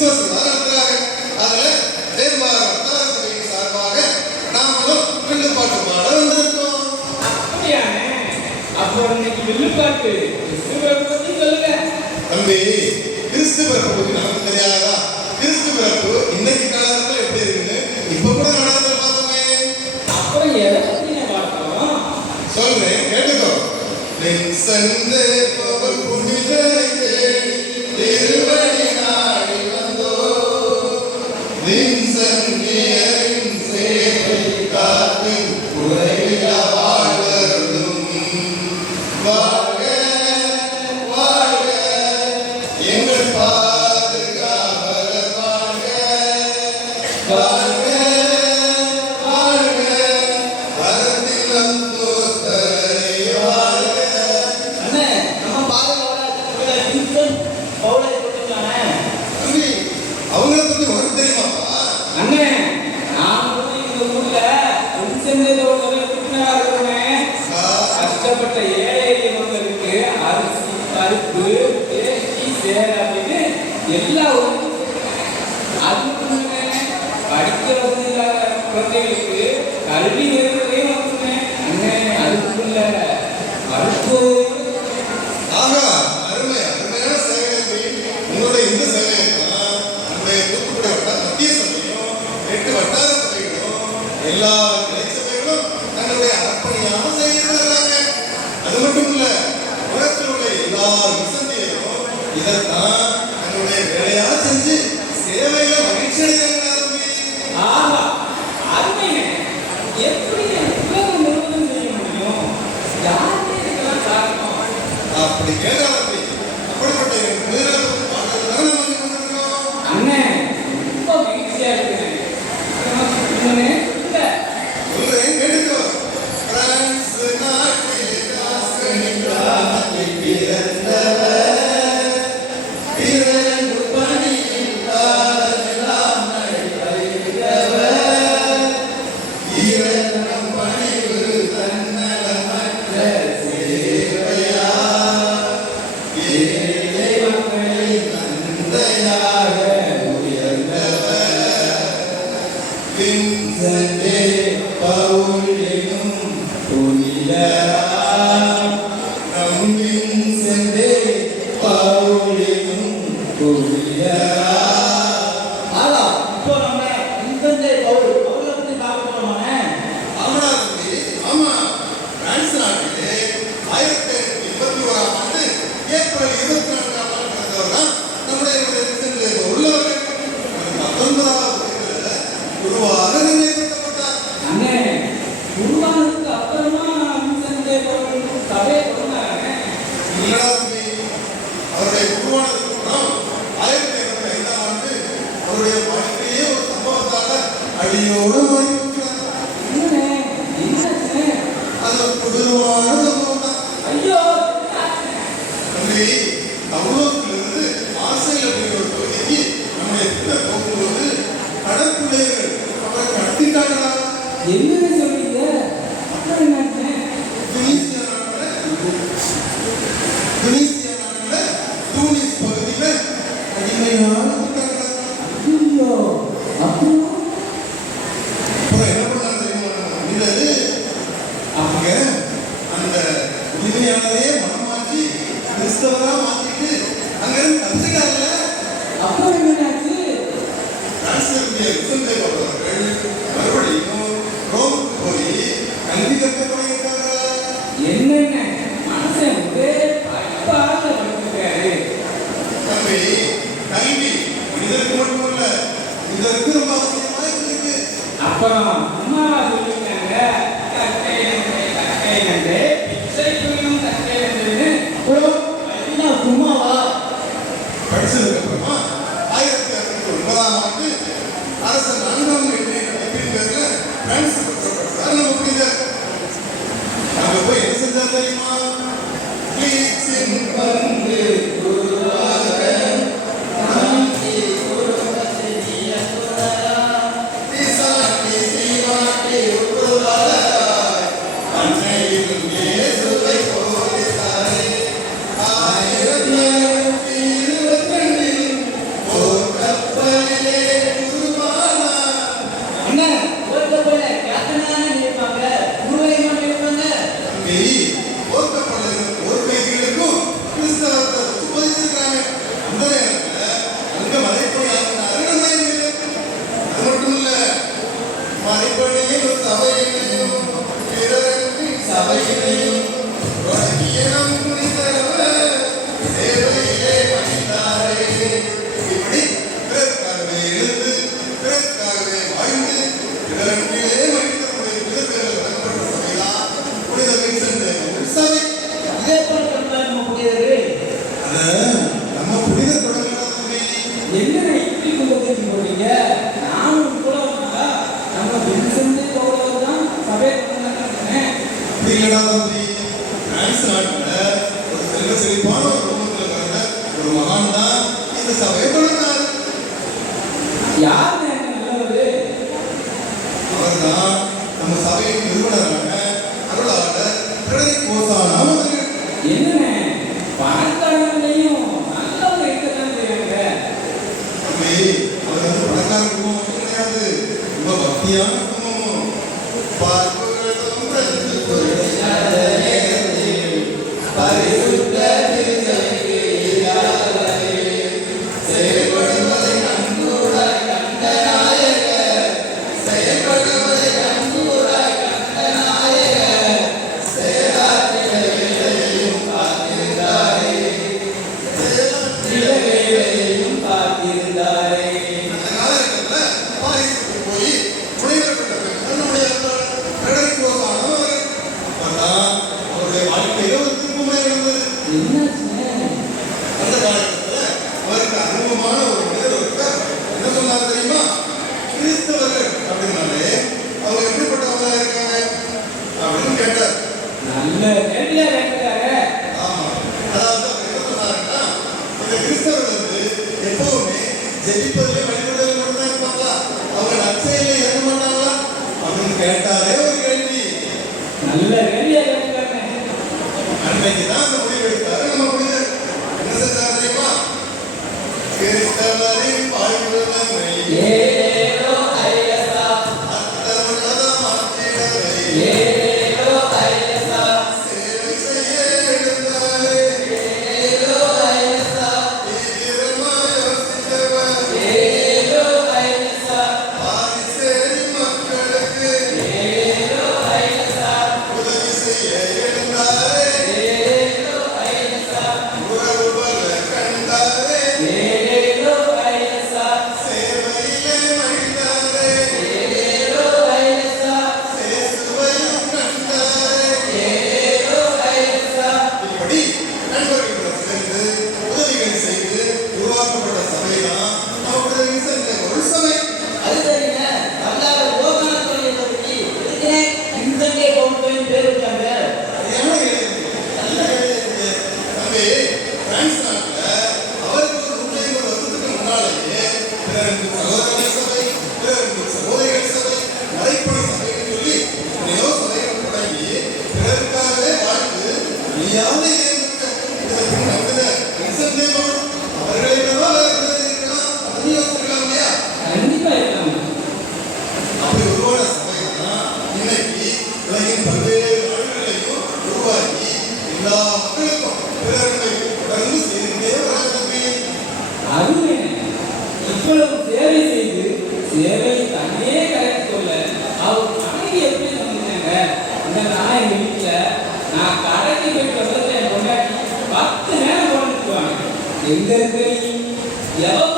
விசுவாசிகள் இருக்கிறாங்க அதுல தேர்மாசபையின் சார்பாக நாமளும் வில்லுப்பாட்டு பாட வந்திருக்கோம். அப்படியான அப்போ இன்னைக்கு வில்லுப்பாட்டு. பற்றி சொல்லுங்க. தம்பி கிறிஸ்து பிறப்பு பற்றி நமக்கு தெரியாதா? கிறிஸ்து பிறப்பு இன்னைக்கு காலத்துல எப்படி இருக்குன்னு இப்ப சொல்றேன் கேட்டுக்கோ. சென்று கஷ்டப்பட்ட ஏழை எளியவர்களுக்கு அரிசி பருப்பு தேசி சேர அப்படின்னு எல்லா படிக்க வசதி இல்லாத குழந்தைகளுக்கு கல்வி நிறுவனத்தையே நமக்கு அண்ணன் அதுக்குள்ள மருத்துவ எல்லா நிலைச்சபைகளும் தங்களுடைய அர்ப்பணியாக செய்ய பண்ணுங்க அப்படி காட்டலாம் என்ன? சொல்றீங்க மாணவ குடும்பத்தில் பிறந்த ஒரு மகான் தான் இந்த சபையை தொடர்ந்தார் யார் அவர் தான் நம்ம சபையின் நிறுவனரான அருளாளர் பிரதீப் கோசானா பார்க்க அல்ல ரெண்டுல ரெண்டுதாங்க ஆமா. அதாவது என்ன சொன்னாருன்னா இந்த கிறிஸ்தவர் வந்து எப்பவுமே ஜெபிப்பதிலே வழிபடுதல் மட்டும் தான் இருப்பாங்களா? அவங்க நற்செயல இறங்க மாட்டாங்களா? அப்படின்னு கேட்டாலே ஒரு கேள்வி. நல்ல கேள்வியா கேட்டாங்க அன்னைக்கு தான் அந்த முடிவு எடுத்தாரு நம்ம புனிதர் என்ன செஞ்சார் தெரியுமா? கிறிஸ்தவரின் வாழ்வுடன் எங்க இருக்கிறீங்க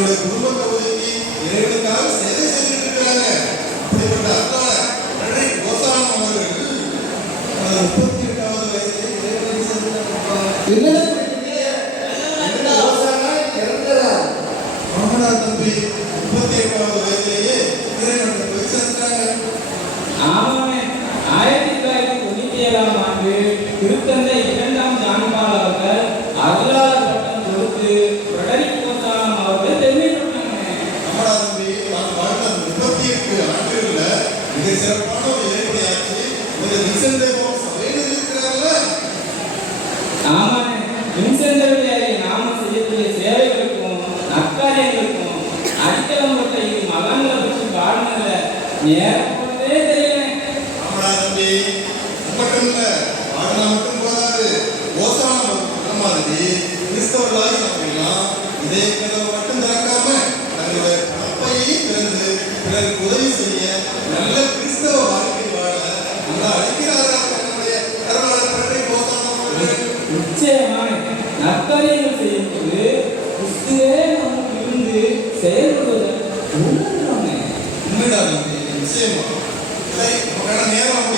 குடும்பத்தை ஒதுக்கி இறைவனுக்காக சேவை செய்துட்டு இருக்கிறாங்க அப்படிப்பட்ட அத்தாரை கோசாலம் அவர்களுக்கு முப்பத்தி எட்டாவது வயதிலே இறைவனை செஞ்சிருக்காங்க தம்பி முப்பத்தி எட்டாவது வயதிலேயே ஆயிரத்தி தொள்ளாயிரத்தி தொண்ணூத்தி ஆண்டு திருத்தந்தை இரண்டாம் ஜான்பால் அவர்கள் ஏன்? நேரம் போனதே தெரியல நம்மளா தம்பி மட்டும் இல்ல பாடினா மட்டும் போதாது ஓசான மாதிரி கிறிஸ்தவர்களாகி நம்ம இதே கதவை மட்டும் திறக்காம தங்களுடைய பணப்பையை திறந்து பிறருக்கு உதவி செய்ய நல்ல கிறிஸ்தவ வாழ்க்கை வாழ அந்த அழைக்கிறார்கள் நம்முடைய கருணாளர் பற்றி ஓசான நிச்சயமாக நற்காரியங்கள் செய்யும்போது கிறிஸ்துவே நமக்கு இருந்து செயல்படுவதற்கு தம்பி, நிச்சயமா சரி உங்களோட நேரம்